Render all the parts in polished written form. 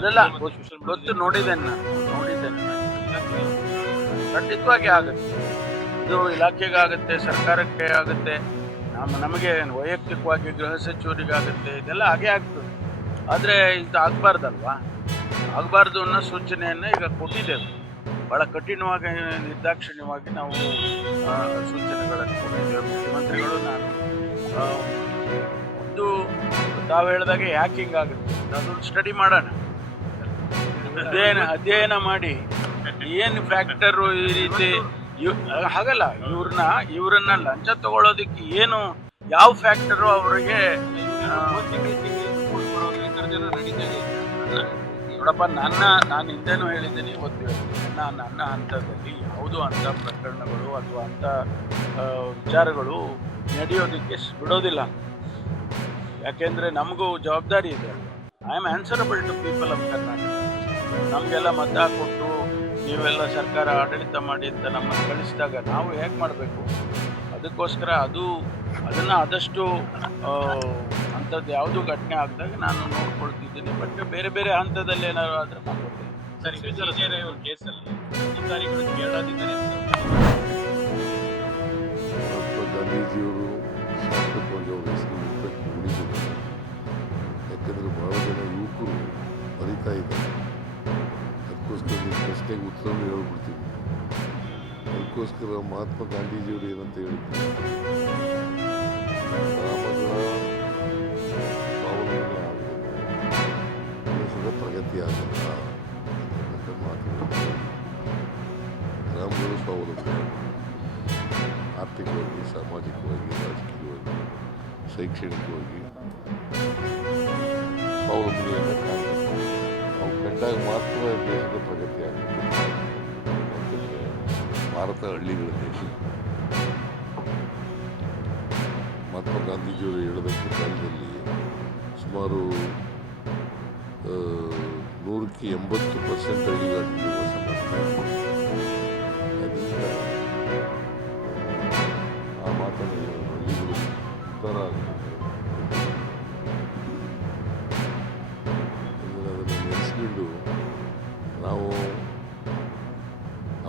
ಅದೆಲ್ಲ ಗೊತ್ತು, ನೋಡಿದ್ದೇನೆ ಖಂಡಿತವಾಗಿ ಆಗುತ್ತೆ. ಇದು ಇಲಾಖೆಗೆ ಆಗುತ್ತೆ, ಸರ್ಕಾರಕ್ಕೆ ಆಗುತ್ತೆ, ನಮಗೆ ವೈಯಕ್ತಿಕವಾಗಿ ಗೃಹ ಸಚಿವರಿಗೆ ಆಗುತ್ತೆ, ಇದೆಲ್ಲ ಹಾಗೆ ಆಗ್ತದೆ. ಆದರೆ ಇದು ಆಗಬಾರ್ದಲ್ವಾ, ಆಗಬಾರ್ದು ಅನ್ನೋ ಸೂಚನೆಯನ್ನು ಈಗ ಕೊಟ್ಟಿದ್ದೇವೆ. ಭಾಳ ಕಠಿಣವಾಗಿ ನಿರ್ದಾಕ್ಷಿಣ್ಯವಾಗಿ ನಾವು ಸೂಚನೆಗಳನ್ನು ಕೊಟ್ಟಿದ್ದೇವೆ ಮುಖ್ಯಮಂತ್ರಿಗಳು. ನಾನು ಒಂದು ತಾವು ಹೇಳಿದಾಗೆ ಯಾಕೆ ಹಿಂಗಾಗುತ್ತೆ ಅದೊಂದು ಸ್ಟಡಿ ಮಾಡೋಣ, ಅಧ್ಯಯನ ಮಾಡಿ ಏನು ಫ್ಯಾಕ್ಟರು ಈ ರೀತಿ ಹಾಗಲ್ಲ. ಇವ್ರನ್ನ ಲಂಚ ತಗೊಳ್ಳೋದಕ್ಕೆ ಏನು ಯಾವ ಫ್ಯಾಕ್ಟರು ಅವರಿಗೆ ನೋಡಪ್ಪ, ನಾನು ಹಿಂದೆನೂ ಹೇಳಿದ್ದೀನಿ, ಇವತ್ತು ನನ್ನ ಹಂತದಲ್ಲಿ ಯಾವುದೂ ಅಂಥ ಪ್ರಕರಣಗಳು ಅಥವಾ ಅಂಥ ವಿಚಾರಗಳು ನಡೆಯೋದಕ್ಕೆ ಬಿಡೋದಿಲ್ಲ. ಯಾಕೆಂದರೆ ನಮಗೂ ಜವಾಬ್ದಾರಿ ಇದೆ. I am answerable to people of Karnataka. ನಮಗೆಲ್ಲ ಮತ ಕೊಟ್ಟು ನೀವೆಲ್ಲ ಸರ್ಕಾರ ಆಡಳಿತ ಮಾಡಿ ಅಂತ ನಮ್ಮನ್ನು ಕಳಿಸಿದಾಗ ನಾವು ಹೇಗೆ ಮಾಡಬೇಕು? ಅದಕ್ಕೋಸ್ಕರ ಅದನ್ನು ಆದಷ್ಟು ಅಂಥದ್ದು ಯಾವುದೂ ಘಟನೆ ಆಗಿದಾಗ ನಾನು ನೋಡ್ಕೊಳ್ತಿದ್ದೀನಿ. ಬಟ್ ಬೇರೆ ಬೇರೆ ಹಂತದಲ್ಲಿ ಏನಾದ್ರು ಆದರೆ ಮಾಡ್ಕೊಳ್ತೀನಿ. ಸರ್, ಈಗ ಕೇಸಲ್ಲಿ ಅಧಿಕಾರಿಗಳು ಕೇಳೋದಿದ್ದಾರೆ. ಗಾಂಧೀಜಿಯವರು ಶಾಸಕವಾಗಿ ಅವರ ಹೆಸರು ಮುಖಕ್ಕೆ ಉಳಿದಿದ್ದಾರೆ. ಯಾಕಂದರೆ ಬಹಳ ಜನ ಯುವಕರು ಬರಿತಾ ಇದ್ದಾರೆ. ಅದಕ್ಕೋಸ್ಕರ ನಿಮ್ಮ ಪ್ರಶ್ನೆಗೆ ಉತ್ತರವನ್ನು ಹೇಳ್ಬಿಡ್ತೀನಿ. ಅದಕ್ಕೋಸ್ಕರ ಮಹಾತ್ಮ ಗಾಂಧೀಜಿಯವರು ಏನಂತ ಹೇಳಿದ್ರು, ಗ್ರಾಮಗಳ ಸ್ವಾವಲಂಬನೆ ಆಗಬೇಕು, ದೇಶದ ಪ್ರಗತಿ ಆಗಲ್ಲ ಅಂತಕ್ಕಂಥ ಮಾತುಗಳು. ಗ್ರಾಮಗಳು ಸ್ವಾವಲಂಬನೆ ಆರ್ಥಿಕವಾಗಿ, ಸಾಮಾಜಿಕವಾಗಿ, ರಾಜಕೀಯವಾಗಿ, ಶೈಕ್ಷಣಿಕವಾಗಿ ಸ್ವಾವಲಂಬನೆಯನ್ನು ಕಾಣಬೇಕು. ನಾವು ಕಂಡಾಗ ಮಾತ್ರ ದೇಶದ ಪ್ರಗತಿ ಆಗಬೇಕು. ಯಾಕಂದರೆ ಭಾರತ ಹಳ್ಳಿಗಳ ದೇಶ. ಮಹಾತ್ಮ ಗಾಂಧೀಜಿಯವರು ಹೇಳಿದಂಥ ಕಾಲದಲ್ಲಿ ಸುಮಾರು 100ಕ್ಕೆ 80% ಹಳ್ಳಿಗಳಲ್ಲಿ ವಾಸ ಮಾಡ್ತಾರೆ. ಅದರಿಂದ ಆ ಮಾತನ್ನು ಹಳ್ಳಿಗಳು ಉದ್ಧಾರ ಆಗುತ್ತೆ. ಅದನ್ನು ನೆನೆಸ್ಕೊಂಡು ನಾವು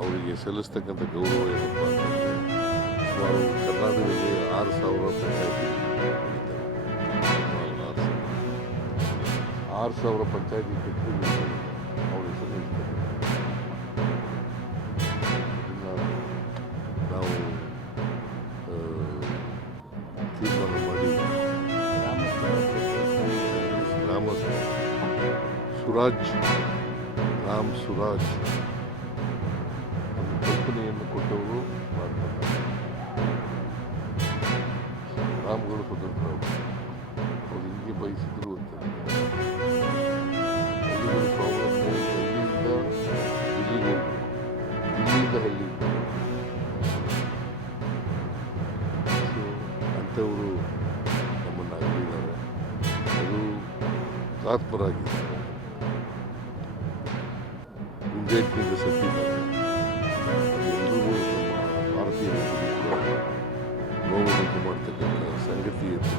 ಅವರಿಗೆ ಸಲ್ಲಿಸ್ತಕ್ಕಂಥ ಗೌರವ ಏನಪ್ಪ ಅಂತಂದರೆ, ಸುಮಾರು ಕರ್ನಾಟಕದಲ್ಲಿ 6,000 ಪಂಚಾಯತಿ ಇದ್ದಾರೆ. 6,000 ಪಂಚಾಯತಿ ಕಟ್ಟಿದ್ದಾರೆ. ಅವ್ರ ಹೆಸರು ಇರ್ತದೆ. ಅದನ್ನು ನಾವು ತೀರ್ಮಾನ ಮಾಡಿ ರಾಮ್ ಸುರಾಜ್ ಒಂದು ಕಲ್ಪನೆಯನ್ನು ಕೊಟ್ಟವರು ರಾಮ್ಗಳು ಸ್ವತಂತ್ರ. ಅವ್ರು ಹಿಂಗೆ ಬಯಸಿದ್ರು ಅಂತ ಹಳ್ಳಿಗಳು ಸ್ವಾವಲಂಬನೆ, ಹಳ್ಳಿಯಿಂದ ಇಲ್ಲಿಗೆ ಹೋಗಬೇಕು, ಇಲ್ಲಿಂದ ಹಳ್ಳಿಗೆ. ಸೊ ಅಂಥವರು ನಮ್ಮನ್ನು ಅಗಲಿದ್ದಾರೆ. ಅದು ಹುತಾತ್ಮರಾಗಿದ್ದಾರೆ. ಗುಂಡೇಟಿನಿಂದ ಸತ್ತಿದ್ದಾರೆ. ಎಲ್ಲರೂ ನಮ್ಮ ಭಾರತೀಯರಲ್ಲಿ ಕೂಡ ನೋವುಂಟು ಮಾಡ್ತಕ್ಕಂಥ ಸಂಗತಿ ಇತ್ತು.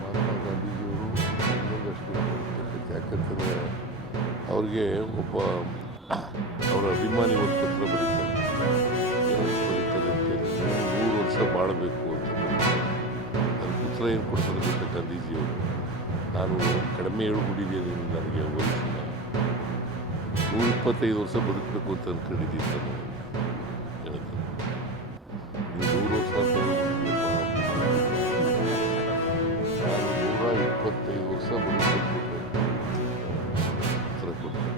ಮಹಾತ್ಮ ಗಾಂಧೀಜಿಯವರು ಇನ್ನೊಂದಷ್ಟು ಮಾಡ್ತಕ್ಕಂಥ, ಯಾಕಂತಂದರೆ ಅವ್ರಿಗೆ ಒಬ್ಬ ಅವರ ಅಭಿಮಾನಿ ಒಂದು ಪತ್ರ ಬರೀತಾರೆ. ಏನಂತ ಬರೀತಾರೆ ಅಂತೇಳಿ, 100 ವರ್ಷ ಬಾಳಬೇಕು ಅಂತ ಬರೀತಾರೆ. ಅದಕ್ಕೆ ಉತ್ತರ ಏನು ಕೊಡ್ತಾರೆ ಗೊತ್ತಾ ಗಾಂಧೀಜಿಯವರು? ನಾನು ಕಡಿಮೆ ಹೇಳ್ಬಿಟ್ಟಿದ್ದೀನಿ, ನನಗೆ ವಯಸ್ಸಿನ 125 ವರ್ಷ ಬದುಕಬೇಕು ಅಂತ ಅಂದ್ಕೊಂಡಿದ್ದೀನಿ. ನಾನು ಹೇಳ್ತಾರೆ, ನೀವು 100 ವರ್ಷ ಅಂತ ಹೇಳ್ಬಿಟ್ಟಿದ್ದೀಯಪ್ಪ, ನಾನು 125 ವರ್ಷ ಬದುಕಬೇಕು ಅಂತ ಉತ್ತರ ಕೊಡ್ತಾರೆ.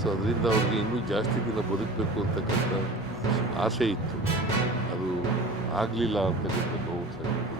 ಸೊ ಅದರಿಂದ ಅವ್ರಿಗೆ ಇನ್ನೂ ಜಾಸ್ತಿ ದಿನ ಬದುಕಬೇಕು ಅಂತಕ್ಕಂಥ ಆಸೆ ಇತ್ತು. ಅದು ಆಗಲಿಲ್ಲ ಅಂತಕ್ಕಂಥ ನೋವು ಸಂಗತಿ.